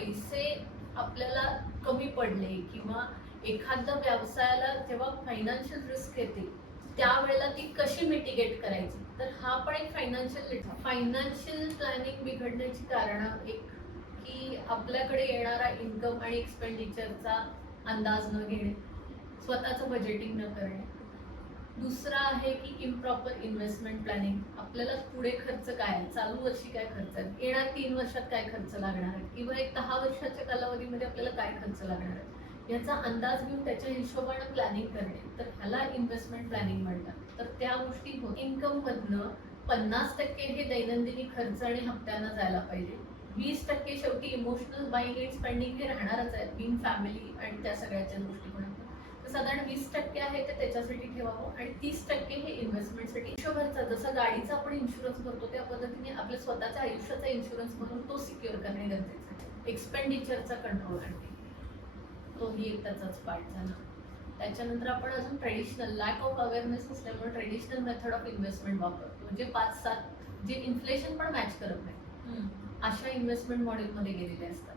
पैसे आपल्याला कमी पडले किंवा एखाद्या व्यवसायाला जेव्हा फायनान्शियल रिस्क येते त्यावेळेला ती कशी मिटिगेट करायची? तर हा पण एक फायनान्शियल फायनान्शियल प्लॅनिंग बिघडण्याची कारणं एक की आपल्याकडे येणारा इन्कम आणि एक्सपेंडिचरचा अंदाज न घेणे स्वतःचं बजेटिंग न करणे. दुसरा आहे की इम्प्रॉपर इन्व्हेस्टमेंट प्लॅनिंग आपल्याला पुढे खर्च काय आहे? चालू वर्षी काय खर्च आहे? येणार तीन वर्षात काय खर्च लागणार आहे? किंवा एक दहा वर्षाच्या कालावधीमध्ये आपल्याला काय खर्च लागणार आहे? याचा अंदाज घेऊन त्याच्या हिशोबाने प्लॅनिंग करणे. तर ह्याला इन्व्हेस्टमेंट प्लॅनिंग म्हणतात. तर त्या गोष्टी इन्कम मधनं पन्नास टक्के हे दैनंदिनी खर्च आणि हप्त्यांना जायला पाहिजे. वीस टक्के शेवटी इमोशनल बाईंग अँड स्पेंडिंग हे राहणारच आहे. बिन फॅमिली आणि त्या सगळ्याच्या दृष्टिकोनातून साधारण वीस टक्के आहे ते त्याच्यासाठी ठेवावं आणि तीस टक्के हे इन्व्हेस्टमेंटसाठी आयुष्यभरचा जसं गाडीचा आपण इन्शुरन्स भरतो त्या पद्धतीने आपल्या स्वतःच्या आयुष्याचा इन्शुरन्स म्हणून तो सिक्युअर करणे गरजेचं आहे. एक्सपेंडिचरचा कंट्रोल करणे तोही एक त्याचाच पार्ट झाला. त्याच्यानंतर आपण अजून ट्रेडिशनल लॅक ऑफ अवेअरनेस असल्यामुळे ट्रेडिशनल मेथड ऑफ इन्व्हेस्टमेंट वापरतो. म्हणजे पाच सात जे इन्फ्लेशन पण मॅच करत नाही. अशा इन्व्हेस्टमेंट मॉडेलमध्ये गेलेले असतात.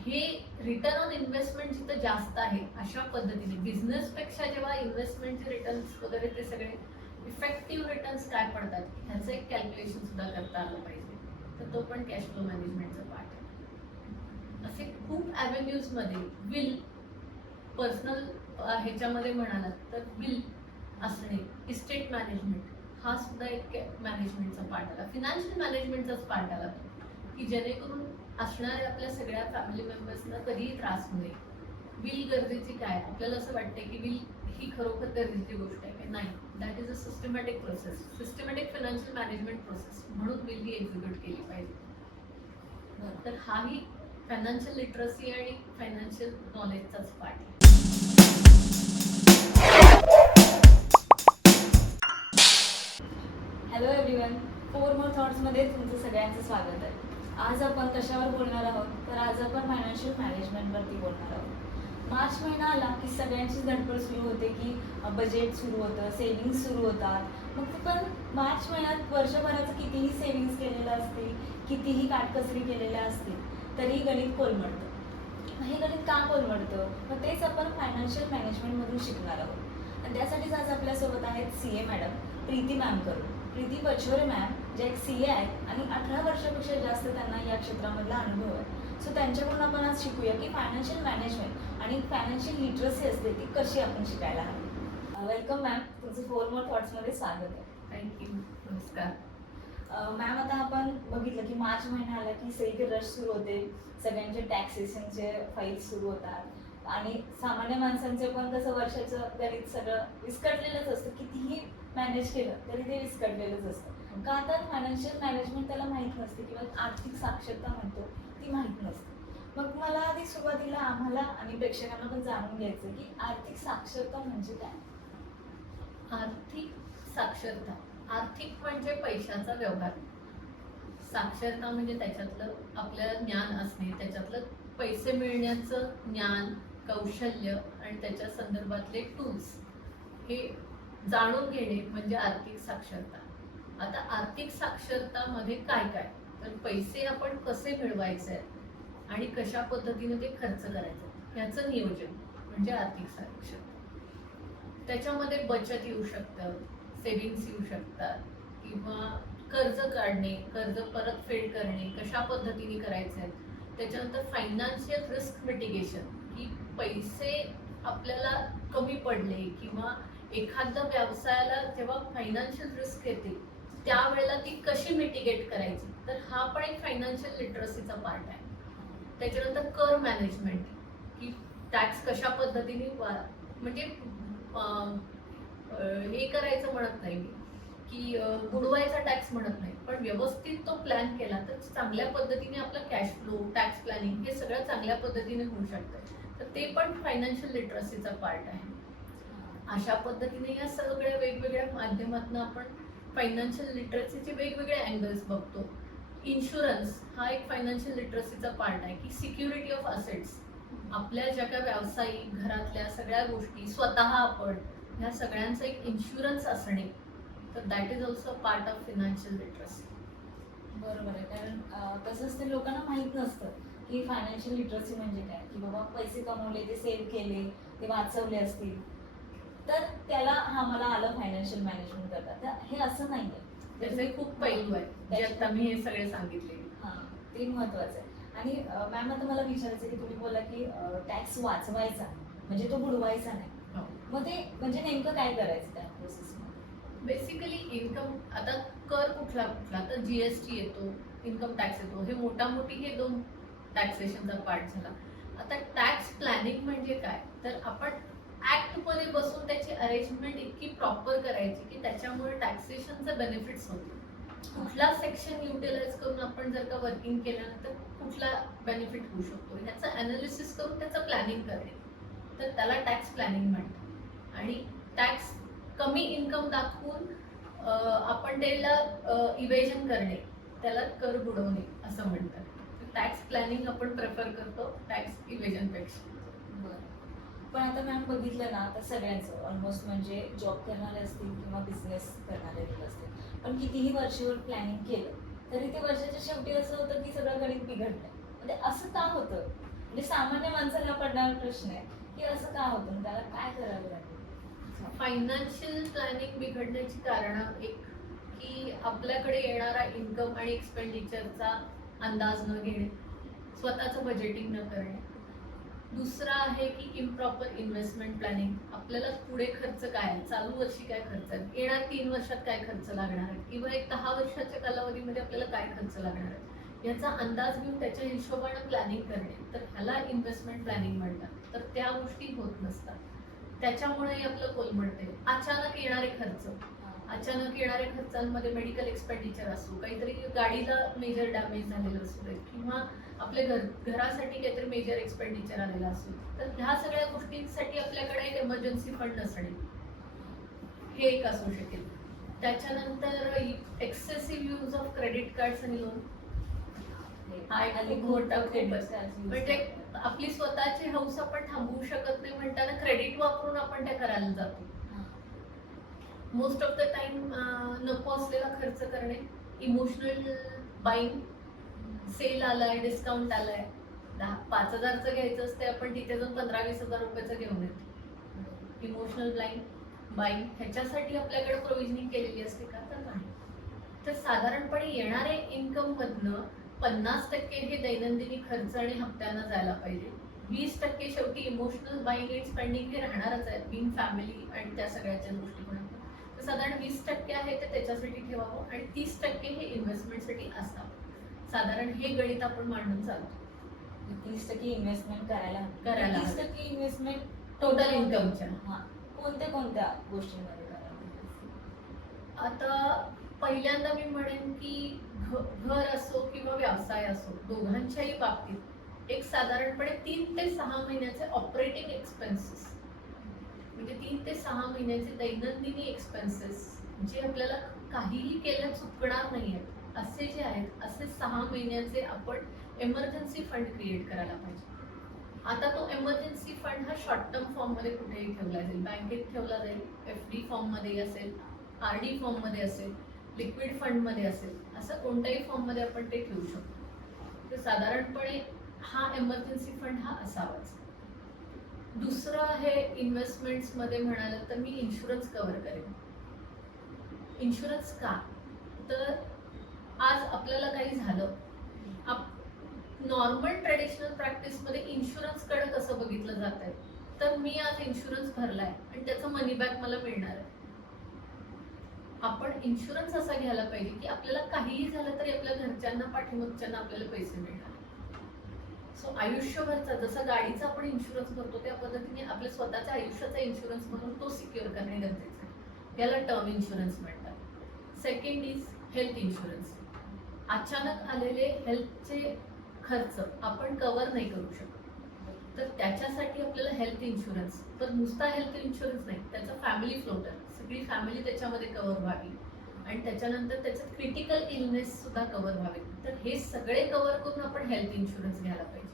हे रिटर्न ऑन इन्व्हेस्टमेंट जिथं जास्त आहे अशा पद्धतीने. बिझनेसपेक्षा जेव्हा इन्व्हेस्टमेंटचे रिटर्न्स वगैरे ते सगळे इफेक्टिव्ह रिटर्न्स काय पडतात ह्याचं एक कॅल्क्युलेशन सुद्धा करता आलं पाहिजे. तर तो पण कॅश फ्लो मॅनेजमेंटचा पार्ट आहे. असे खूप avenues मध्ये विल पर्सनल ह्याच्यामध्ये म्हणालात तर विल असणे इस्टेट मॅनेजमेंट हा सुद्धा एक मॅनेजमेंटचा पार्ट आला. फिनान्शियल मॅनेजमेंटचाच पार्ट आला तो. की जेणेकरून असणाऱ्या आपल्या सगळ्या फॅमिली मेंबर्सना कधीही त्रास होऊ नये. विल गरजेची काय? आपल्याला असं वाटतं की विल ही खरोखर गरजेची गोष्ट आहे. की नाही. That is a systematic process systematic financial management process म्हणून विल ही एक्झिक्यूट केली पाहिजे. तर हाही फायनान्शियल लिटरसी आणि फायनान्शियल नॉलेजचाच पार्ट आहे. हॅलो एव्हरीवन फोर मोर थॉट्समध्ये तुमचं सगळ्यांचं स्वागत आहे. आज आपण कशावर बोलणार आहोत? तर आज आपण फायनान्शियल मॅनेजमेंटवरती बोलणार आहोत. मार्च महिना आला की सगळ्यांची धडपड सुरू होते की बजेट सुरू होतं सेविंग्स सुरू होतात. मग ते पण मार्च महिन्यात वर्षभराचं कितीही सेव्हिंग्स केलेलं असते कितीही काटकसरी केलेल्या असतील तरी गणित कोलमडतं. हे गणित का कोलमडतं? मग तेच आपण फायनान्शियल मॅनेजमेंटमधून शिकणार आहोत. आणि त्यासाठीच आज आपल्यासोबत आहेत C A madam Preeti ma'am करून. प्रीती पचोरे मॅम ज्या एक सी ए आहेत आणि अठरा वर्षापेक्षा जास्त त्यांना या क्षेत्रामधला अनुभव आहे. सो त्यांच्याकडून आपण आज शिकूया की फायनान्शियल मॅनेजमेंट आणि फायनान्शियल लिटरसी असते ती कशी आपण शिकायला हवी. वेलकम मॅम तुमचं फोर मोर थॉट्समध्ये स्वागत आहे. थँक्यू नमस्कार. मॅम आता आपण बघितलं की मार्च महिना आला की सगळीकडे रश सुरू होते. सगळ्यांचे टॅक्सेशनचे फाईल्स सुरू होतात. आणि सामान्य माणसांचे पण कसं वर्षाचं गणित सगळं विस्कटलेलंच असतं. कितीही मॅनेज केलं तरी ते विस्कटलेलंच असतं. का तर फायनान्शियल मॅनेजमेंट त्याला माहीत नसते किंवा आर्थिक साक्षरता म्हणतो ती माहीत नसते. मग मला आधी सुरुवातीला आम्हाला आणि प्रेक्षकांना पण जाणून घ्यायचं की आर्थिक साक्षरता म्हणजे काय? आर्थिक साक्षरता. आर्थिक म्हणजे पैशाचा व्यवहार. साक्षरता म्हणजे त्याच्यातलं आपल्याला ज्ञान असणे त्याच्यातलं पैसे मिळण्याचं ज्ञान कौशल्य आणि त्याच्या संदर्भातले टूल्स हे जाणून घेणे म्हणजे आर्थिक साक्षरता. आता आर्थिक साक्षरतामध्ये काय काय? तर पैसे आपण कसे मिळवायचे आहेत? आणि कशा पद्धतीने ते खर्च करायचे ह्याचं नियोजन म्हणजे आर्थिक साक्षरता. त्याच्यामध्ये बचत येऊ शकतं सेविंग्स येऊ शकतात किंवा कर्ज काढणे कर्ज परतफेड करणे कशा पद्धतीने करायचे आहेत? त्याच्यानंतर फायनान्शियल रिस्क मिटिगेशन की पैसे आपल्याला कमी पडले किंवा एखाद्या व्यवसायाला जेव्हा फायनान्शियल रिस्क येते त्यावेळेला ती कशी मिटिगेट करायची? तर हा पण एक फायनान्शियल लिटरसीचा पार्ट आहे. त्याच्यानंतर कर मॅनेजमेंट की टॅक्स कशा पद्धतीने वा- म्हणजे हे करायचं म्हणत नाही मी की बुडवायचा टॅक्स म्हणत नाही पण व्यवस्थित तो प्लॅन केला तर चांगल्या पद्धतीने आपला कॅश फ्लो टॅक्स प्लॅनिंग हे सगळं चांगल्या पद्धतीने होऊ शकतं. तर ते पण फायनान्शियल लिटरसीचा पार्ट आहे. अशा पद्धतीने या सगळ्या वेगवेगळ्या माध्यमातून आपण फायनान्शियल लिटरसीचे वेगवेगळे अँगल्स बघतो. इन्शुरन्स हा एक फायनान्शियल लिटरसीचा पार्ट आहे की सिक्युरिटी ऑफ असेट्स आपल्या ज्या काय व्यावसायिक घरातल्या सगळ्या गोष्टी स्वतः आपण ह्या सगळ्यांचा एक इन्शुरन्स असणे तर that is also part of financial literacy बरोबर आहे कारण तसंच ते लोकांना माहीत नसतं की फायनान्शियल लिटरसी म्हणजे काय? की बाबा पैसे कमवले ते सेव्ह केले ते वाचवले असतील. तर त्याला हा मला आलं फायनान्शियल मॅनेजमेंट करता. तर हे असं नाही आहे त्याचे खूप पैलू आहेत जे आता मी हे सगळे सांगितले. हां ते महत्वाचं आहे. आणि मॅम आता मला विचारायचं की तुम्ही बोला की टॅक्स वाचवायचा म्हणजे तो बुडवायचा नाही. हो. मग ते म्हणजे नेमकं काय करायचं त्या प्रोसेसमध्ये बेसिकली इन्कम आता कर कुठला कुठला तर जीएसटी येतो इन्कम टॅक्स येतो. हे मोठामोठी हे दोन टॅक्सेशनचा पार्ट झाला. आता टॅक्स प्लॅनिंग म्हणजे काय? तर आपण ऍक्टमध्ये बसून त्याची अरेंजमेंट इतकी प्रॉपर करायची की त्याच्यामुळे टॅक्सेशनचे बेनिफिट्स होतील. कुठला सेक्शन युटिलाइज करून आपण जर का वर्किंग केल्यानंतर कुठला बेनिफिट होऊ शकतो? ह्याचं अनालिसिस करून त्याचं प्लॅनिंग करणे. तर त्याला टॅक्स प्लॅनिंग म्हणतात. आणि टॅक्स कमी इन्कम दाखवून आपण त्याला इवेजन करणे त्याला कर बुडवणे असं म्हणतात. टॅक्स प्लॅनिंग आपण प्रेफर करतो टॅक्स इवेजनपेक्षा पण आता मॅम बघितलं ना आता सगळ्यांचं ऑलमोस्ट म्हणजे जॉब करणारे असतील किंवा बिझनेस करणारे लोक असतील. पण कितीही वर्षभर प्लॅनिंग केलं तरी ते वर्षाच्या शेवटी असं होतं की सगळं गणित बिघडलं. म्हणजे असं का होतं? म्हणजे सामान्य माणसाला पडणारा प्रश्न आहे की असं का होतं? त्याला काय करावं लागेल? फायनान्शियल प्लॅनिंग बिघडण्याची कारणं एक की आपल्याकडे येणारा इन्कम आणि एक्सपेंडिचरचा अंदाज न घेणे स्वतःचं बजेटिंग न करणे. दुसरा आहे की इम्प्रॉपर इन्व्हेस्टमेंट प्लॅनिंग आपल्याला पुढे खर्च काय चालू वर्षी काय खर्च आहे? येणार तीन वर्षात काय खर्च लागणार आहे? किंवा एक दहा वर्षाच्या कालावधीमध्ये आपल्याला काय खर्च लागणार आहे? याचा अंदाज घेऊन त्याच्या हिशोबाने प्लॅनिंग करणे. तर ह्याला इन्व्हेस्टमेंट प्लॅनिंग म्हणतात. तर त्या गोष्टी होत नसतात. त्याच्यामुळे आपलं कोलमडते अचानक येणारे खर्च. अचानक येणाऱ्या खर्चांमध्ये मेडिकल एक्सपेंडिचर असो काहीतरी गाडीला मेजर डॅमेज झालेलं असू दे किंवा आपल्या घर घरासाठी काहीतरी मेजर एक्सपेंडिचर आलेला असो तर ह्या सगळ्या गोष्टींसाठी आपल्याकडे एक एमर्जन्सी फंड नसणे हे एक असू शकेल. त्याच्यानंतर excessive use of credit cards आणि लोन हा एक मोठा म्हणजे आपली स्वतःची हौस आपण थांबवू शकत नाही म्हणताना क्रेडिट वापरून आपण त्या करायला जातो. मोस्ट ऑफ द टाइम नको असलेला खर्च करणे. इमोशनल बाईंग सेल आलाय डिस्काउंट आलाय. दहा पाच हजारचं घ्यायचं असते आपण तिथे जाऊन पंधरा वीस हजार रुपयाचं घेऊन येतो. इमोशनल ब्लाइंड बाईंग ह्याच्यासाठी आपल्याकडे प्रोव्हिजनिंग केलेली असते का? तर नाही. तर साधारणपणे येणारे इन्कममधनं पन्नास टक्के हे दैनंदिनी खर्च आणि हप्त्यांना जायला पाहिजे. वीस टक्के शेवटी इमोशनल बाईंग अँड स्पेंडिंग हे राहणारच आहे बिन फॅमिली आणि त्या सगळ्याच्या दृष्टिकोनातून. तर साधारण वीस टक्के आहे ते त्याच्यासाठी ठेवावं आणि तीस टक्के हे इन्व्हेस्टमेंटसाठी असावं. साधारण हे गणित आपण मांडून चालतो तीस टक्के इन्व्हेस्टमेंट करायला. करायला तीस. टक्के इन्व्हेस्टमेंट टोटल इन्कमच्या हा कोणत्या कोणत्या गोष्टींमध्ये करावी आता पहिल्यांदा मी म्हणेन की घर असो किंवा व्यवसाय असो दोघांच्याही बाबतीत एक साधारणपणे तीन ते सहा महिन्याचे ऑपरेटिंग एक्सपेन्सेस म्हणजे तीन ते सहा महिन्याचे दैनंदिनी एक्सपेन्सेस जे आपल्याला काहीही केलं चुकणार नाही आहेत असे जे आहेत असे सहा महिन्याचे आपण एमर्जन्सी फंड क्रिएट करायला पाहिजे. आता तो एमर्जन्सी फंड हा शॉर्ट टर्म फॉर्ममध्ये कुठेही ठेवला जाईल. बँकेत ठेवला जाईल एफ डी फॉर्ममध्ये असेल आर डी फॉर्ममध्ये असेल लिक्विड फंडमध्ये असेल असं कोणत्याही फॉर्ममध्ये आपण ते ठेवू शकतो. तर साधारणपणे हा एमर्जन्सी फंड हा असावाच. दुसरं आहे इन्व्हेस्टमेंट्समध्ये म्हणाल तर मी इन्शुरन्स कव्हर करेन. इन्शुरन्स का? तर आज आपल्याला काही झालं. नॉर्मल ट्रेडिशनल प्रॅक्टिसमध्ये इन्शुरन्सकडे कसं बघितलं जात आहे तर मी आज इन्शुरन्स भरलाय आणि त्याचं मनी बॅक मला मिळणार आहे. आपण इन्शुरन्स असा घ्यायला पाहिजे की आपल्याला काहीही झालं तरी आपल्या घरच्यांना पाठीमागच्यांना आपल्याला पैसे मिळणार. सो आयुष्यभरचा जसं गाडीचा आपण इन्शुरन्स भरतो त्या पद्धतीने आपल्या स्वतःच्या आयुष्याचा इन्शुरन्स म्हणून तो सिक्युअर करणे गरजेचं आहे. याला टर्म इन्शुरन्स म्हणतात. सेकंड इज हेल्थ इन्शुरन्स अचानक आलेले हेल्थचे खर्च आपण कव्हर नाही करू शकत. तर त्याच्यासाठी आपल्याला हेल्थ इन्शुरन्स तर नुसता हेल्थ इन्शुरन्स नाही त्याचं फॅमिली फ्लोटर सगळी फॅमिली त्याच्यामध्ये कव्हर व्हावी. आणि त्याच्यानंतर त्याचं क्रिटिकल इलनेस सुद्धा कव्हर व्हावे. तर हे सगळे कव्हर करून आपण हेल्थ इन्शुरन्स घ्यायला पाहिजे.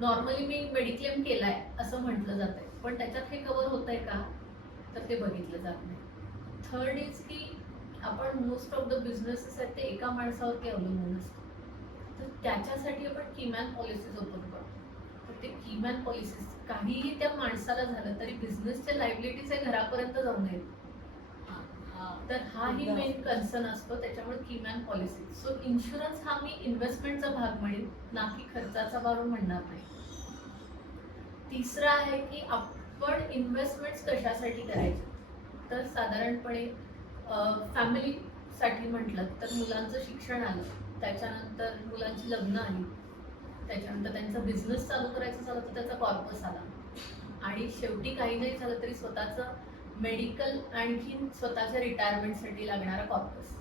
नॉर्मली मी मेडिक्लेम केलाय असं म्हटलं जात आहे पण त्याच्यात हे कव्हर होत आहे का? तर ते बघितलं जात नाही. थर्ड इज की आपण मोस्ट ऑफ द बिझनेसेस आहेत ते एका माणसावरती अवलंबून असतो तर त्याच्यासाठी आपण किमॅन पॉलिसीज ओपन करतो तर ते किमॅन पॉलिसीज काहीही त्या माणसाला झालं तरी बिझनेसच्या लायबिलिटीज हे घरापर्यंत जाऊ नयेत. हा, हा. तर हाही मेन कन्सर्न असतो त्याच्यामुळे किमॅन पॉलिसी सो इन्शुरन्स हा मी इन्व्हेस्टमेंटचा भाग म्हणेन ना की खर्चाचा भाग म्हणणार नाही. तिसरा आहे की आपण इन्व्हेस्टमेंट कशासाठी करायचे? तर साधारणपणे फॅमिलीसाठी म्हटलं तर मुलांचं शिक्षण आलं. त्याच्यानंतर मुलांची लग्न आली. त्याच्यानंतर त्यांचा बिझनेस चालू करायचा झाला तर त्याचा कॉर्पस आला. आणि शेवटी काही नाही झालं तरी स्वतःचं मेडिकल आणखीन स्वतःच्या रिटायरमेंटसाठी लागणारा कॉर्पस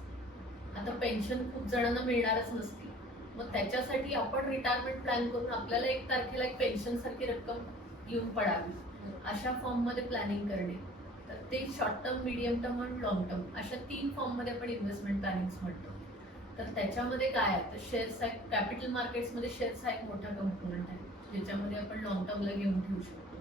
आता पेन्शन खूप जणांना मिळणारच नसते मग त्याच्यासाठी आपण रिटायरमेंट प्लॅन करून आपल्याला एक तारखेला एक पेन्शन सारखी रक्कम येऊन पडावी. अशा फॉर्ममध्ये प्लॅनिंग करणे. ते शॉर्ट टर्म मिडियम टर्म आणि लॉंग टर्म अशा तीन फॉर्ममध्ये आपण इन्व्हेस्टमेंट प्लॅनिंग म्हणतो. तर त्याच्यामध्ये काय आहे? तर शेअर्स आहे कॅपिटल मार्केट्समध्ये शेअर्स हा एक मोठा कंपोनंट आहे ज्याच्यामध्ये आपण लॉंग टर्मला घेऊन ठेवू शकतो.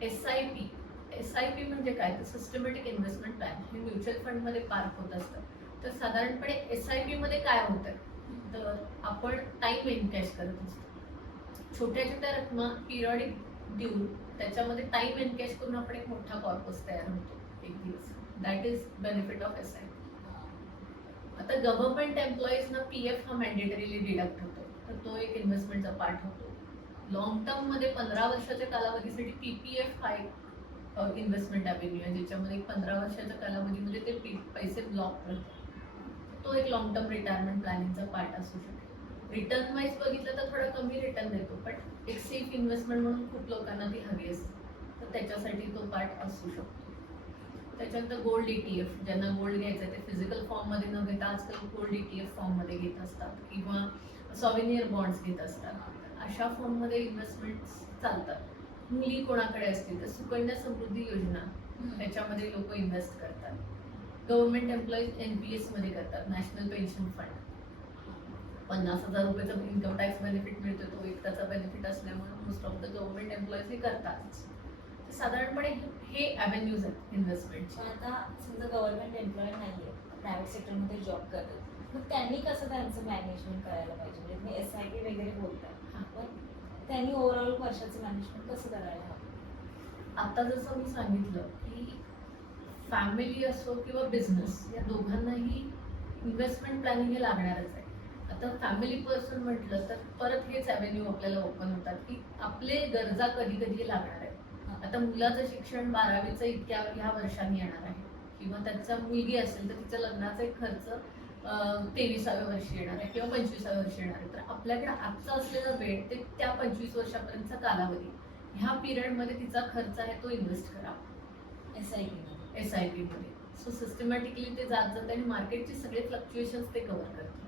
S I P S I P म्हणजे काय? तर सिस्टमॅटिक इन्व्हेस्टमेंट प्लॅन हे म्युच्युअल फंडमध्ये पार्क होत असतं. तर साधारणपणे एस आय पीमध्ये काय होतं? तर आपण टाईम एनकॅश करत असतो. छोट्या छोट्या रकमा पिरियडिक देऊन त्याच्यामध्ये टाईम एनकॅश करून आपण एक मोठा कॉर्पस तयार होतो एक दिवस. That is benefit of S I आता गव्हर्नमेंट एम्प्लॉईजना पी एफ हा मॅन्डेटरीली डिडक्ट होतो. तर तो एक इन्व्हेस्टमेंटचा पार्ट होतो. लॉंग टर्ममध्ये पंधरा वर्षाच्या कालावधीसाठी पी पी एफ हा एक इन्व्हेस्टमेंट अवेन्यू आहे ज्याच्यामध्ये एक पंधरा वर्षाच्या कालावधीमध्ये ते पी पैसे ब्लॉक करतात. तो एक लॉंग टर्म रिटायरमेंट प्लॅनिंगचा पार्ट असू शकतो. रिटर्न वाईज बघितलं तर थोडा कमी रिटर्न देतो पण एक सेफ इन्व्हेस्टमेंट म्हणून खूप लोकांना ती हवी असते. तर त्याच्यासाठी तो पार्ट असू शकतो. त्याच्यानंतर गोल्ड ईटीएफ ज्यांना गोल्ड घ्यायचं ते फिजिकल फॉर्ममध्ये न घेता आजकाल गोल्ड ईटीएफ फॉर्ममध्ये घेत असतात किंवा सॉव्हिनियर बॉन्ड्स घेत असतात. अशा फॉर्ममध्ये इन्व्हेस्टमेंट चालतात. मुली कोणाकडे असतील तर सुकन्या समृद्धी योजना त्याच्यामध्ये लोक इन्व्हेस्ट करतात. गव्हर्नमेंट एम्प्लॉईज एन पी एसमध्ये करतात नॅशनल पेन्शन फंड पन्नास हजार रुपयाचा इन्कम टॅक्स बेनिफिट मिळतो तो एक त्याचा बेनिफिट असल्यामुळे most of the government employees हे करतात साधारणपणे हे अव्हेन्यूज आहेत इन्व्हेस्टमेंटचे पण आता समजा गव्हर्नमेंट एम्प्लॉय नाहीये प्रायव्हेट सेक्टरमध्ये जॉब करतात मग त्यांनी कसं त्यांचं मॅनेजमेंट करायला पाहिजे? म्हणजे तुम्ही एस आय पी वगैरे बोलताय हा. पण त्यांनी ओव्हरऑल वर्षाचं मॅनेजमेंट कसं करायला हवं? आता जसं मी सांगितलं की फॅमिली असो किंवा बिझनेस या दोघांनाही इन्व्हेस्टमेंट प्लॅनिंग हे लागणारच आहे. आता फॅमिली पर्सन म्हटलं तर परत हेच अव्हेन्यू आपल्याला ओपन होतात की आपले गरजा कधी कधी लागणार आहेत. आता मुलाचं शिक्षण बारावीचं इतक्या ह्या वर्षांनी येणार आहे. किंवा त्याचा मुलगी असेल तर तिच्या लग्नाचा एक खर्च तेविसाव्या वर्षी येणार आहे किंवा पंचवीसाव्या वर्षी येणार आहे. तर आपल्याकडे आजचा असलेला वेळ ते त्या पंचवीस वर्षापर्यंतचा कालावधी. ह्या पिरियडमध्ये तिचा खर्च आहे तो इन्व्हेस्ट करा. S I P S I पीमध्ये सो सिस्टमॅटिकली ते जात जात आणि मार्केटचे सगळे फ्लक्च्युएशन्स ते कव्हर करतात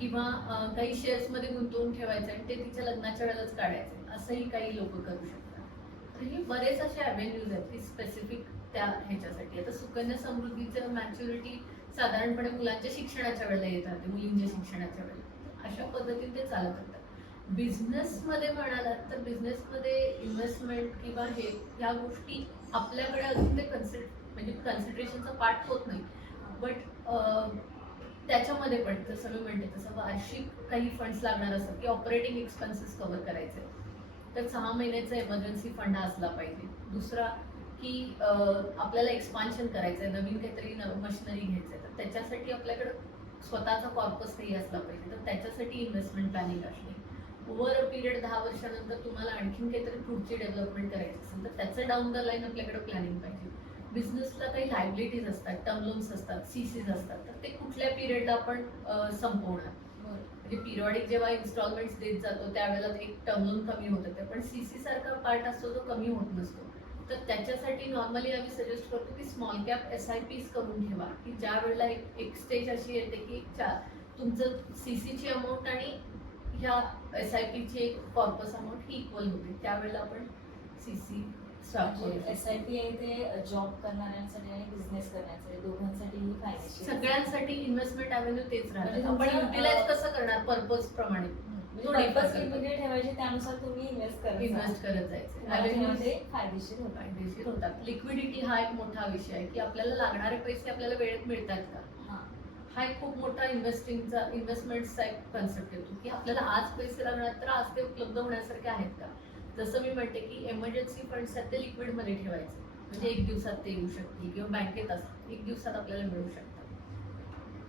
किंवा काही शेअर्समध्ये गुंतवून ठेवायचं आणि ते तिच्या लग्नाच्या वेळेलाच काढायचं. असंही काही लोक करू शकतात. तर हे बरेच असे अव्हेन्यूज आहेत की स्पेसिफिक त्या ह्याच्यासाठी. आता सुकन्या समृद्धीचं मॅच्युरिटी साधारणपणे मुलांच्या शिक्षणाच्या वेळेला येत राहते मुलींच्या शिक्षणाच्या वेळेला. अशा पद्धतीने ते चालत असतात बिझनेसमध्ये म्हणालात तर बिझनेसमध्ये इन्व्हेस्टमेंट किंवा हे या गोष्टी आपल्याकडे अजून ते कन्सिड म्हणजे कन्सिडरेशनचा पार्ट होत नाही. बट त्याच्यामध्ये पण जसं मी म्हणते तसं वार्षिक काही फंड्स लागणार असतात की ऑपरेटिंग एक्सपेन्सेस कव्हर करायचे. तर सहा महिन्याचा इमर्जन्सी फंड असला पाहिजे. दुसरा की आपल्याला एक्सपान्शन करायचं आहे नवीन काहीतरी मशिनरी घ्यायचं आहे तर त्याच्यासाठी आपल्याकडे स्वतःचा कॉर्पस काही असला पाहिजे. तर त्याच्यासाठी इन्व्हेस्टमेंट प्लॅनिंग असणे ओव्हर अ पिरियड दहा वर्षानंतर तुम्हाला आणखीन काहीतरी पुढची डेव्हलपमेंट करायची असेल तर त्याचं डाऊन द लाईन आपल्याकडे प्लॅनिंग पाहिजे. बिझनेसला काही लायबिलिटीज असतात टर्म लोन्स असतात सीसीज असतात तर ते कुठल्या पिरियडला आपण संपवणार? म्हणजे पिरियडिक जेव्हा इन्स्टॉलमेंट्स देत जातो त्यावेळेला ते एक टर्म लोन कमी होत ते. पण सीसी सारखा पार्ट असतो जो कमी होत नसतो. तर त्याच्यासाठी नॉर्मली आम्ही सजेस्ट करतो की small cap S I Ps करून ठेवा की ज्या वेळेला एक एक स्टेज अशी येते की चा तुमचं सीसीची अमाऊंट आणि ह्या एस आय पीची एक कॉर्पस अमाऊंट ही इक्वल होते. त्यावेळेला आपण करू शकतो. एस आय पी आहे ते जॉब करणाऱ्यांसाठी आणि बिझनेस करण्यासाठी दोघांसाठीही फायदेशीर आहे. सगळ्यांसाठी इन्व्हेस्टमेंट अव्हेन्यू तेच राहतात म्हणजे आपण युटिलाइज कसं करणार पर्पज प्रमाणे? म्हणजे थोडी purpose फरक. वेगवेगळे ठेवायचे त्यानुसार तुम्ही इन्व्हेस्ट करत इन्व्हेस्ट करत जायचे. त्यामध्ये फायदेशीर होतात. फायदेशीर होतात. लिक्विडिटी हा एक मोठा विषय आहे की आपल्याला लागणारे पैसे आपल्याला वेळेत मिळतात का? हा. हा एक खूप मोठा इन्व्हेस्टिंगचा इन्व्हेस्टमेंटचा एक कन्सेप्ट येतो की आपल्याला आज पैसे लागणार तर आज ते उपलब्ध होण्यासारखे आहेत का? जसं मी म्हणते की एमर्जन्सी फंड्स आहेत ते लिक्विडमध्ये ठेवायचे. म्हणजे एक दिवसात ते येऊ शकतील किंवा बँकेत असतील एक दिवसात आपल्याला मिळू शकतात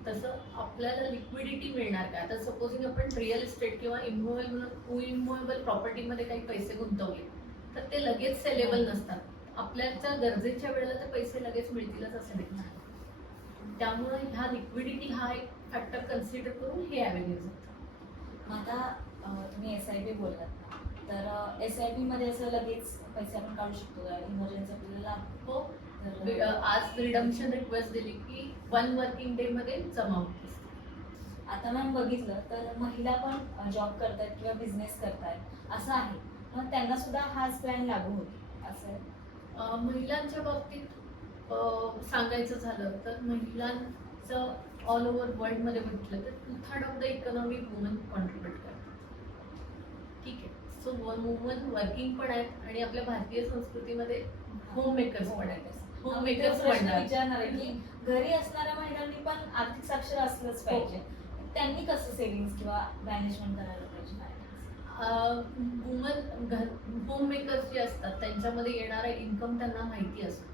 तसं आपल्याला लिक्विडिटी मिळणार का आता सपोजिंग आपण रिअल इस्टेट किंवा इमोवेबल इमोवेबल प्रॉपर्टीमध्ये काही पैसे गुंतवले तर ते लगेच सेलेबल नसतात. आपल्याच्या गरजेच्या वेळेला ते पैसे लगेच मिळतीलच असं नाही त्यामुळे ह्या लिक्विडिटी हा एक फॅक्टर कन्सिडर करून हे अवेलेबल आहेत. आता तुम्ही एस आय पी बोललात ना तर एस आय पी मध्ये असं लगेच पैसे आपण काढू शकतो. इमर्जन्सी आपल्याला तर अ, आज रिडम्शन रिक्वेस्ट दिली की वन वर्किंग डे मध्ये जमा होते आता मॅम बघितलं तर महिला पण जॉब करतायत किंवा बिझनेस करतायत. असं आहे. मग त्यांना सुद्धा हाच प्लॅन लागू होतो. असं महिलांच्या बाबतीत सांगायचं झालं तर महिलांचं ऑल ओव्हर वर्ल्डमध्ये बघितलं तर two third of the economy woman contribute करतात. सो वुमन वर्किंग पण आहेत आणि आपल्या भारतीय संस्कृतीमध्ये होम मेकर्स पण आहेत. होम मेकर्स विचारणार आहे की घरी असणाऱ्या महिलांनी पण आर्थिक साक्षर असलंच हो. पाहिजे. त्यांनी कसं सेव्हिंग्स किंवा मॅनेजमेंट करायला पाहिजे वुमन घर होम मेकर्स जे असतात त्यांच्यामध्ये येणारा इन्कम त्यांना माहिती असतो.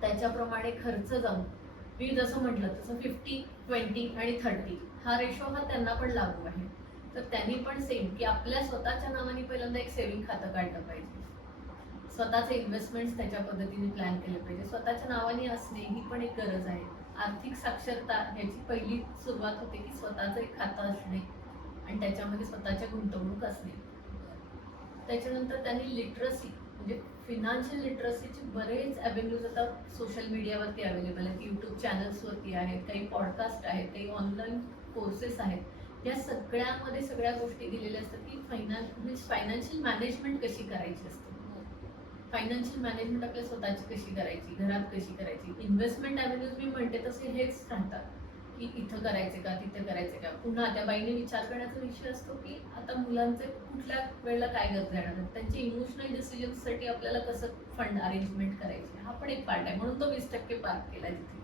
त्याच्याप्रमाणे खर्च जाऊन मी जसं म्हटलं तसं फिफ्टी ट्वेंटी आणि थर्टी हा रेशो हा त्यांना पण लागू आहे. तर त्यांनी पण सेम की आपल्या स्वतःच्या नावाने पहिल्यांदा एक सेव्हिंग खातं काढलं पाहिजे. स्वतःचे इन्व्हेस्टमेंट्स त्याच्या पद्धतीने प्लॅन केले पाहिजे. स्वतःच्या नावाने असणे ही पण एक गरज आहे. आर्थिक साक्षरता ह्याची पहिली सुरुवात होते की स्वतःचं एक खातं असणे आणि त्याच्यामध्ये स्वतःच्या गुंतवणूक असणे. त्याच्यानंतर त्यांनी लिटरसी म्हणजे फिनान्शियल लिटरसीचे बरेच अवेन्यूज आता सोशल मीडियावरती अवेलेबल आहेत. यूट्यूब चॅनल्सवरती आहेत. काही पॉडकास्ट आहेत. काही ऑनलाईन कोर्सेस आहेत. या सगळ्यामध्ये सगळ्या गोष्टी दिलेल्या असतात की फायनान्स म्हणजे फायनान्शियल मॅनेजमेंट कशी करायची असते? फायनान्शियल मॅनेजमेंट आपल्या स्वतःची कशी करायची घरात कशी करायची? इन्व्हेस्टमेंट अव्हेन्यूज मी म्हणते तसे हेच राहतात. की इथं करायचे का तिथं करायचे का? पुन्हा त्या बाईने विचार करण्याचा विषय असतो की आता मुलांचे कुठल्या वेळेला काय गरज येणार त्यांचे इमोशनल डिसिजन्ससाठी आपल्याला कसं फंड अरेंजमेंट करायचे? हा पण एक पार्ट आहे. म्हणून तो वीस टक्के पार्क केला तिथे.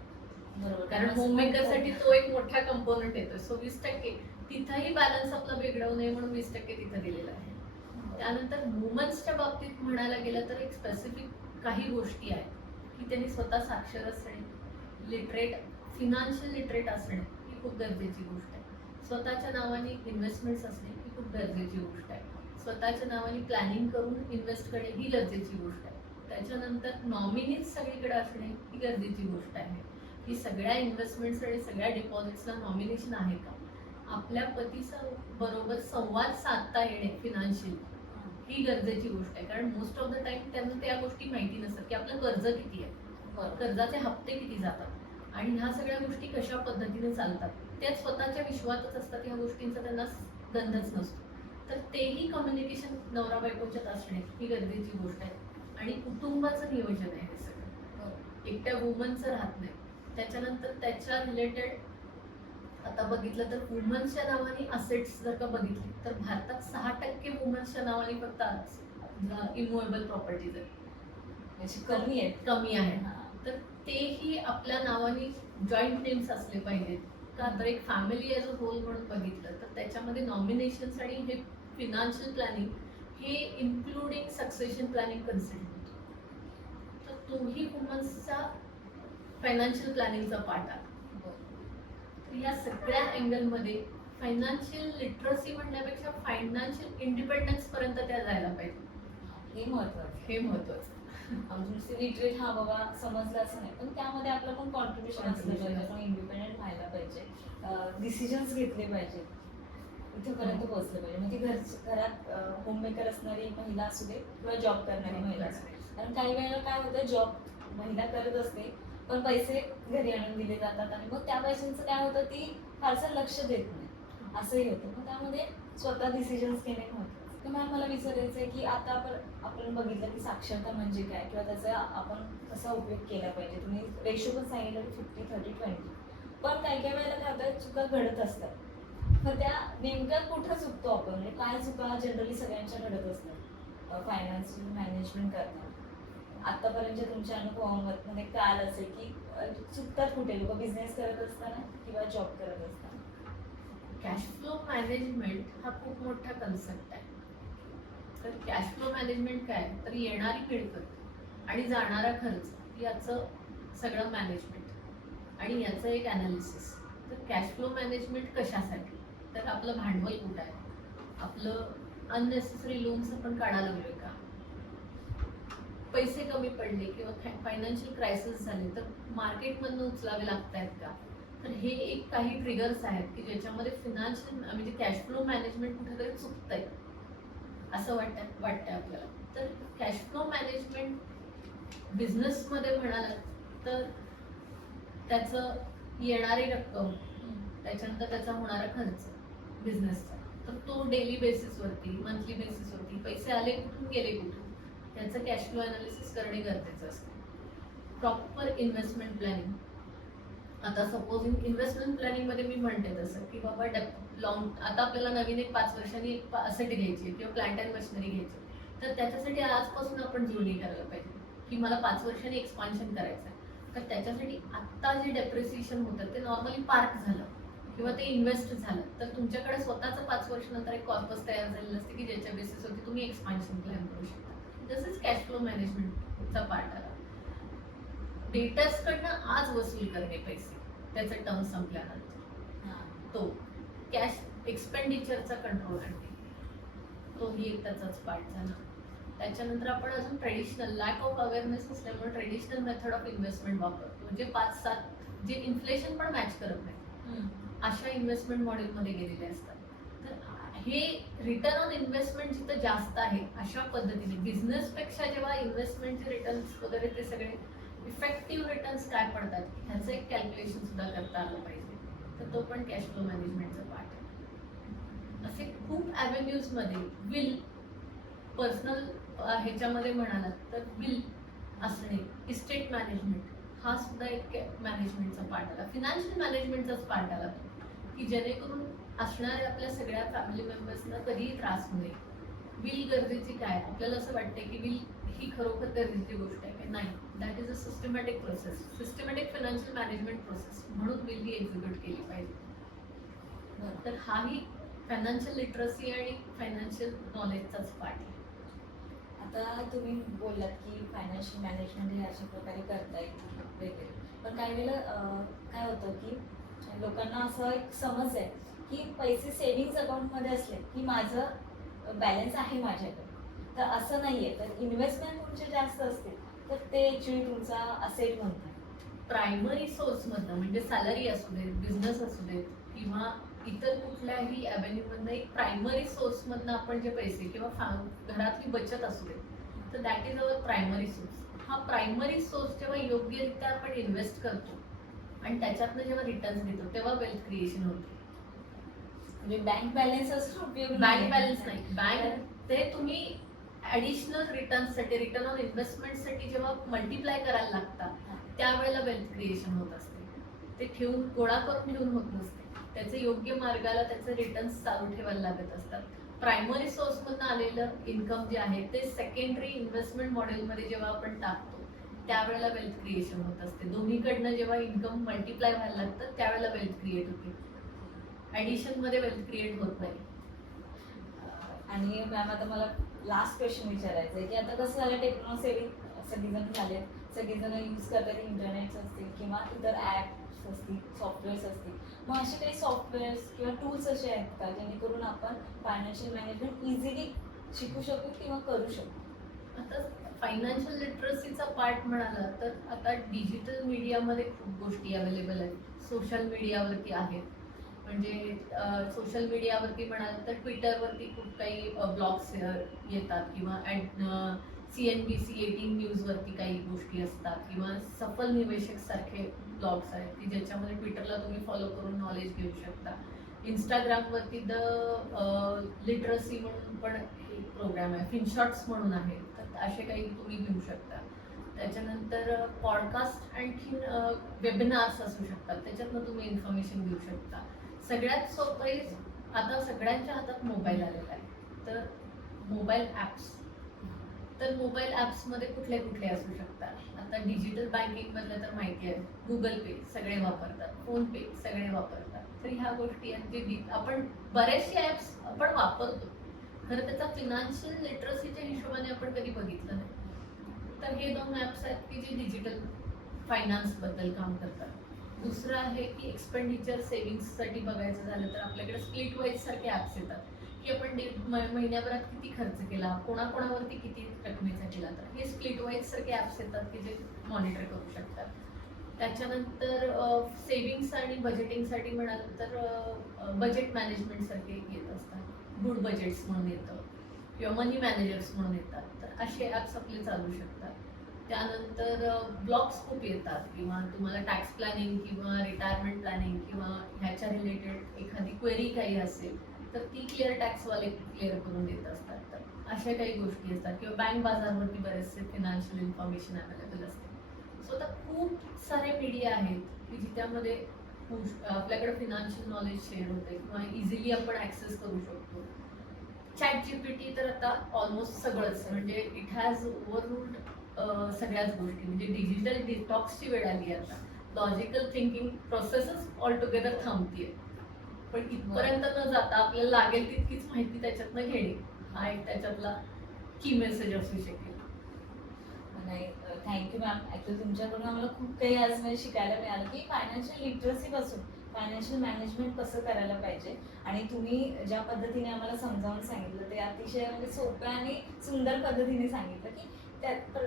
बरोबर. कारण होम मेकरसाठी तो एक मोठा कंपोनंट येतो सो वीस टक्के तिथंही बॅलन्स आपला बिघडवू नये म्हणून वीस टक्के तिथं दिलेलं आहे. त्यानंतर वुमन्सच्या बाबतीत म्हणायला गेलं तर एक स्पेसिफिक काही गोष्टी आहेत की त्यांनी स्वतः साक्षर असणे लिटरेट फिनान्शियल लिटरेट असणे ही खूप गरजेची गोष्ट आहे. स्वतःच्या नावाने इन्व्हेस्टमेंट्स असणे ही खूप गरजेची गोष्ट आहे. स्वतःच्या नावाने प्लॅनिंग करून इन्व्हेस्ट करणे ही गरजेची गोष्ट आहे. त्याच्यानंतर नॉमिनीज सगळीकडे असणे ही गरजेची गोष्ट आहे. की सगळ्या इन्व्हेस्टमेंट्स आणि सगळ्या डिपॉझिट्सला नॉमिनेशन आहे का? आपल्या पतीचा बरोबर संवाद साधता येणे फिनान्शियल ही गरजेची गोष्ट आहे. कारण मोस्ट ऑफ द टाइम त्यांना त्या गोष्टी माहिती नसतात की आपलं कर्ज किती आहे. कर्जाचे हप्ते किती जातात आणि ह्या सगळ्या गोष्टी कशा पद्धतीने चालतात. त्या स्वतःच्या विश्वातच असतात ह्या गोष्टींचा त्यांना गंधच नसतो. तर तेही कम्युनिकेशन नवरा बायकोच्यात असणे ही गरजेची गोष्ट आहे. आणि कुटुंबाचं नियोजन आहे हे सगळं. एकट्या वुमनचं राहत नाही. त्याच्यानंतर त्याच्या रिलेटेड आता बघितलं तर वुमन्सच्या नावाने असेट्स जर का बघितले तर भारतात सहा टक्के वुमन्सच्या नावाने फक्त इमोएबल प्रॉपर्टीज आहेत. म्हणजे कमी आहेत. कमी आहे. तर तेही आपल्या नावाने जॉईंट नेम्स असले पाहिजेत. का तर एक फॅमिली ॲज अ होल म्हणून बघितलं तर त्याच्यामध्ये नॉमिनेशन्स आणि हे फिनान्शियल प्लॅनिंग हे इन्क्लुडिंग सक्सेशन प्लॅनिंग कन्सिडर होतं. तर तोही वुमन्सचा फायनान्शियल प्लॅनिंगचा पार्ट आहे तर या सगळ्या अँगलमध्ये फायनान्शियल लिटरसी म्हणण्यापेक्षा फायनान्शियल इंडिपेंडन्स पर्यंत त्या जायला पाहिजे. हे महत्वाचं. हे महत्वाचं. लिटरेट हा बाबा समजलं असं नाही. पण त्यामध्ये आपलं पण कॉन्ट्रीब्युशन असलं पाहिजे. आपण इंडिपेंडेंट व्हायला पाहिजे. डिसिजन्स घेतले पाहिजे. इथेपर्यंत पोहोचलं पाहिजे. म्हणजे घर घरात होम मेकर असणारी महिला असू दे किंवा जॉब करणारी महिला असू दे. कारण काही वेळेला काय होतं जॉब महिला करत असते पण पैसे घरी आणून दिले जातात आणि मग त्या पैशांचं काय होतं ती फारसं लक्ष देत नाही. असंही होतं. मग त्यामध्ये स्वतः डिसिजन्स घेणे महत्त्वाचं तर मॅम मला विचारायचं आहे की आता आपण आपण बघितलं की साक्षरता म्हणजे काय? किंवा त्याचा आपण कसा उपयोग केला पाहिजे? तुम्ही रेशो पण सांगितलं की फिफ्टी थर्टी ट्वेंटी पण काही काही वेळेला काय होतं चुका घडत असतात. मग त्या नेमक्या कुठं चुकतो आपण? म्हणजे काय चुका जनरली सगळ्यांच्या घडत असतात? फायनान्स मॅनेजमेंट करताना. आतापर्यंतच्या तुमच्या अनुभवामध्ये काल असेल की चुकतात कुठे? लोक बिझनेस करत असताना किंवा जॉब करत असताना? कॅश फ्लो मॅनेजमेंट हा खूप मोठा कन्सेप्ट आहे. तर कॅश फ्लो मॅनेजमेंट काय? तर येणारी मिळकत आणि जाणारा खर्च याचं सगळं मॅनेजमेंट आणि याचं एक ॲनालिसिस तर कॅश फ्लो मॅनेजमेंट कशासाठी? तर आपलं भांडवल कुठं आहे? आपलं अननेसेसरी लोन्स आपण काढायला लागलोय का? पैसे कमी पडले किंवा फायनान्शियल क्रायसिस झाले तर मार्केटमधनं उचलावे लागत आहेत का? तर हे एक काही ट्रिगर्स आहेत की ज्याच्यामध्ये फिनान्शियल म्हणजे कॅश फ्लो मॅनेजमेंट कुठेतरी चुकतंय. असं वाटतं वाटतंय आपल्याला. तर कॅश फ्लो मॅनेजमेंट बिझनेसमध्ये म्हणाल तर त्याचं येणारी रक्कम त्याच्यानंतर त्याचा होणारा खर्च बिझनेसचा तर तो डेली बेसिसवरती मंथली बेसिसवरती पैसे आले कुठून गेले कुठून? त्याचं कॅश फ्लो अनालिसिस करणे गरजेचं असतं. प्रॉपर इन्व्हेस्टमेंट प्लॅनिंग आता सपोज इन्व्हेस्टमेंट प्लॅनिंगमध्ये मी म्हणते तसं की बाबा लॉंग आता आपल्याला नवीन एक पाच वर्षांनी एक असेट घ्यायची किंवा प्लांट अँड मशिनरी घ्यायची तर त्याच्यासाठी आजपासून आपण जुळणी करायला पाहिजे की मला पाच वर्षांनी एक्सपान्शन करायचं आहे. तर त्याच्यासाठी आत्ता जे डेप्रिसिएशन होतं ते नॉर्मली पार्क झालं किंवा ते इन्व्हेस्ट झालं. तर तुमच्याकडे स्वतःचं पाच वर्षानंतर एक कॉर्पस तयार झालेलं असते की ज्याच्या बेसिसवरती तुम्ही एक्सपान्शन प्लॅन करू शकता कॅश फ्लो मॅनेजमेंटचा पार्ट आला. डेटर्स कडनं आज वसूल करणे पैसे. त्याचं टर्म संपल्यानंतर. तो कॅश एक्सपेंडिचरचा कंट्रोल आणणे तोही एक त्याचाच पार्ट झाला. त्याच्यानंतर आपण अजून ट्रेडिशनल लॅक ऑफ अवेअरनेस असल्यामुळे ट्रेडिशनल मेथड ऑफ इन्व्हेस्टमेंट वापरतो. म्हणजे पाच सात जे इन्फ्लेशन पण मॅच करत नाही. अशा इन्व्हेस्टमेंट मॉडेलमध्ये गेलेले असतात. हे रिटर्न ऑन इन्व्हेस्टमेंट जिथं जास्त आहे अशा पद्धतीने. बिझनेसपेक्षा जेव्हा इन्व्हेस्टमेंटचे रिटर्न्स वगैरे ते सगळे इफेक्टिव्ह रिटर्न्स काय पडतात ह्याचं एक कॅल्क्युलेशन सुद्धा करता आलं पाहिजे. तर तो पण कॅश फ्लो मॅनेजमेंटचा पार्ट आहे. असे खूप ॲव्हेन्यूजमध्ये मध्ये विल पर्सनल ह्याच्यामध्ये म्हणालात तर विल असणे इस्टेट मॅनेजमेंट हा सुद्धा एक मॅनेजमेंटचा पार्ट आला. फिनान्शियल मॅनेजमेंटचाच पार्ट आला. तो की जेणेकरून असणाऱ्या आपल्या सगळ्या फॅमिली मेंबर्सना कधीही त्रास होऊ नये. विल गरजेची काय? आपल्याला असं वाटतं की विल ही खरोखर गरजेची गोष्ट आहे. की नाही. That is a systematic process systematic financial management process म्हणून विल ही एक्झिक्यूट केली पाहिजे. तर हाही फायनान्शियल लिटरसी आणि फायनान्शियल नॉलेजचाच पार्ट आहे. आता तुम्ही बोललात की फायनान्शियल मॅनेजमेंट हे अशा प्रकारे करता येईल वगैरे. पण काही वेळेला काय होतं की लोकांना असं एक समज आहे की पैसे सेव्हिंग्स अकाउंटमध्ये असले की माझं बॅलन्स आहे माझ्याकडे. तर असं नाही आहे तर इन्व्हेस्टमेंट तुमचे जास्त असतील तर ते ॲक्च्युली तुमचा असेट म्हणतात. प्रायमरी सोर्समधनं म्हणजे सॅलरी असू देत बिझनेस असू देत किंवा इतर कुठल्याही अव्हेन्यूमधनं एक प्रायमरी सोर्समधनं आपण जे पैसे किंवा फा घरातली बचत असू देत तर that is our primary source हा प्रायमरी सोर्स जेव्हा योग्यरित्या आपण इन्व्हेस्ट करतो आणि त्याच्यातनं जेव्हा रिटर्न्स देतो तेव्हा वेल्थ क्रिएशन होते. म्हणजे बँक बॅलन्स असतो उपयोग बँक बॅलन्स नाही. बँक ते तुम्ही ऍडिशनल रिटर्नसाठी रिटर्न ऑन इन्व्हेस्टमेंटसाठी जेव्हा मल्टिप्लाय करायला लागतात त्यावेळेला वेल्थ क्रिएशन होत असते. ते ठेवून गोळा करून ठेवून होत नसते. त्याचे योग्य मार्गाला त्याचे रिटर्न्स चालू ठेवायला लागत असतात. प्रायमरी सोर्समधनं आलेलं इन्कम जे आहे ते सेकंडरी इन्व्हेस्टमेंट मॉडेलमध्ये जेव्हा आपण टाकतो त्यावेळेला वेल्थ क्रिएशन होत असते. दोन्हीकडनं जेव्हा इन्कम मल्टिप्लाय व्हायला लागतं त्यावेळेला वेल्थ क्रिएट होते. ऍडिशनमध्ये वेल्थ क्रिएट होत नाही. आणि मॅम आता मला लास्ट क्वेश्चन विचारायचं आहे की आता कसं झालं टेक्नो सेविंग सगळीजण झाले सगळेजण यूज करतात इंटरनेट्स असतील किंवा इतर ॲप्स असतील सॉफ्टवेअर्स असतील. मग असे काही सॉफ्टवेअर्स किंवा टूल्स असे आहेत का जेणेकरून आपण फायनान्शियल मॅनेजमेंट इझिली शिकू शकू किंवा करू शकू? आता फायनान्शियल लिटरसीचा पार्ट म्हणाला तर आता डिजिटल मीडियामध्ये खूप गोष्टी अवेलेबल आहेत. सोशल मीडियावरती आहेत. म्हणजे सोशल मीडियावरती म्हणाल तर ट्विटरवरती खूप काही ब्लॉग्स येतात किंवा C N B C eighteen न्यूजवरती काही गोष्टी असतात किंवा सफल निवेशक सारखे ब्लॉग्स आहेत की ज्याच्यामध्ये ट्विटरला तुम्ही फॉलो करून नॉलेज घेऊ शकता. इंस्टाग्रामवरती द लिटरसी म्हणून पण एक प्रोग्राम आहे. फिनशॉट्स म्हणून आहे. असे काही तुम्ही घेऊ शकता. त्याच्यानंतर पॉडकास्ट आणखी वेबिनार्स असू शकतात. त्याच्यातनं तुम्ही इन्फॉर्मेशन घेऊ शकता. सगळ्यात सोपं आता सगळ्यांच्या हातात मोबाईल आलेला आहे. तर मोबाईल ॲप्स तर मोबाईल ॲप्समध्ये कुठले कुठले असू शकतात? आता डिजिटल बँकिंगमधलं तर माहिती आहे. गुगल पे सगळे वापरतात. फोन पे सगळे वापरतात. तर ह्या गोष्टी आहेत जे आपण बरेचसे ॲप्स आपण वापरतो. खरं त्याचा फिनान्शियल लिटरसीच्या हिशोबाने आपण कधी बघितलं नाही. तर हे दोन ॲप्स आहेत की जे डिजिटल फायनान्सबद्दल काम करतात. दुसरं आहे की एक्सपेंडिचर सेव्हिंग्ससाठी बघायचं झालं तर आपल्याकडे स्प्लिट वाईज सारखे ॲप्स येतात. की आपण दीड महिन्याभरात किती खर्च केला कोणाकोणावरती किती रकमेचा केला तर हे स्प्लिट वाईज सारखे ॲप्स येतात की जे मॉनिटर करू शकतात. त्याच्यानंतर सेव्हिंग्स आणि बजेटिंगसाठी म्हणाल तर बजेट मॅनेजमेंटसारखे येत असतात. गुड बजेट्स म्हणून येतं. किंवा मनी मॅनेजर्स म्हणून येतात. तर असे ॲप्स आपले चालू शकतात. त्यानंतर ब्लॉग्स खूप येतात. किंवा तुम्हाला टॅक्स प्लॅनिंग किंवा रिटायरमेंट प्लॅनिंग किंवा ह्याच्या रिलेटेड एखादी क्वेरी काही असेल तर ती क्लिअर टॅक्सवाले क्लिअर करून देत असतात. तर अशा काही गोष्टी असतात. किंवा बँक बाजारवरती बरेचसे फिनान्शियल इन्फॉर्मेशन अवेलेबल असते. सो आता खूप सारे मीडिया आहेत की जिच्यामध्ये खूप- आपल्याकडे फिनान्शियल नॉलेज शेअर होते किंवा इझिली आपण ॲक्सेस करू शकतो. चॅट जीपीटी तर आता ऑलमोस्ट सगळंच म्हणजे इट हॅज ओव्हररूल्ड सगळ्याच गोष्टी. म्हणजे डिजिटल डिटॉक्सची वेळ आली आता. लॉजिकल थिंकिंग प्रोसेसच ऑल टुगेदर थांबतीये. पण इथपर्यंत न जाता आपल्याला लागेल तितकीच माहिती त्याच्यातनं घेणे. हा एक त्याच्यातला की मेसेज असू शकेल. नाही थँक्यू मॅम ॲक्च्युली तुमच्याकडून आम्हाला खूप काही आज म्हणजे शिकायला मिळालं. की फायनान्शियल लिटरसी पासून फायनान्शियल मॅनेजमेंट कसं करायला पाहिजे? आणि तुम्ही ज्या पद्धतीने आम्हाला समजावून सांगितलं ते अतिशय म्हणजे सोप्या आणि सुंदर पद्धतीने सांगितलं की त्यात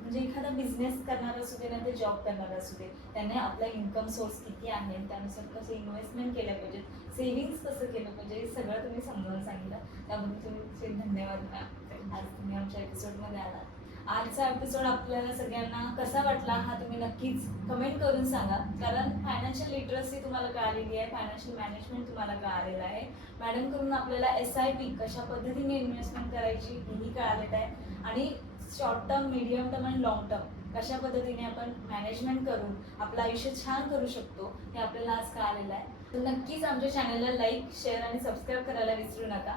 म्हणजे एखादा बिझनेस करणारा असू दे ना ते जॉब करणारा असू दे त्याने आपला इन्कम सोर्स किती आहे त्यानुसार कसं इन्व्हेस्टमेंट केल्या पाहिजेत सेव्हिंग्स कसं केलं पाहिजे हे सगळं तुम्ही समजावून सांगितलं. त्याबद्दल तुमचे धन्यवाद मॅम आज तुम्ही आमच्या एपिसोडमध्ये आलात. आजचा एपिसोड आपल्याला सगळ्यांना कसा वाटला हा तुम्ही नक्कीच कमेंट करून सांगा. कारण फायनान्शियल लिटरसी तुम्हाला कळालेली आहे फायनान्शियल मॅनेजमेंट तुम्हाला कळालेलं आहे. मॅडमकडून आपल्याला एस आय पी कशा पद्धतीने इन्व्हेस्टमेंट करायची हेही कळालेलं आहे. आणि शॉर्ट टर्म मिडियम टर्म आणि लॉंग टर्म कशा पद्धतीने आपण मॅनेजमेंट करून आपलं आयुष्य छान करू शकतो हे आपल्याला आज कळालेलं आहे. तर नक्कीच आमच्या चॅनलला लाईक शेअर आणि सबस्क्राईब करायला विसरू नका.